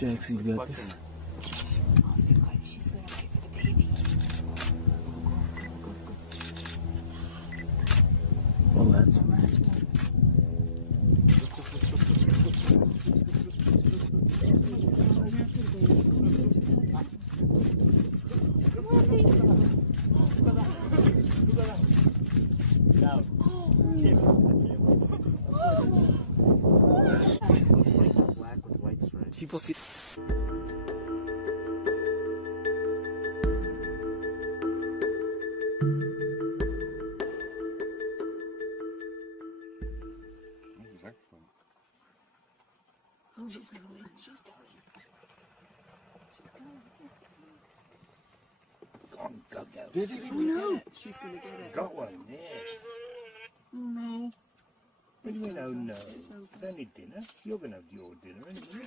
Jack's, you got this. She's gonna wait for the baby. Well, that's The last one. Looks like black with white stripes. people see. Oh, she's going. She's going. Go. Oh no! She's gonna get it. Got one, yes. Oh no. What do you mean, oh no? It's only dinner. You're going to have your dinner, anyway.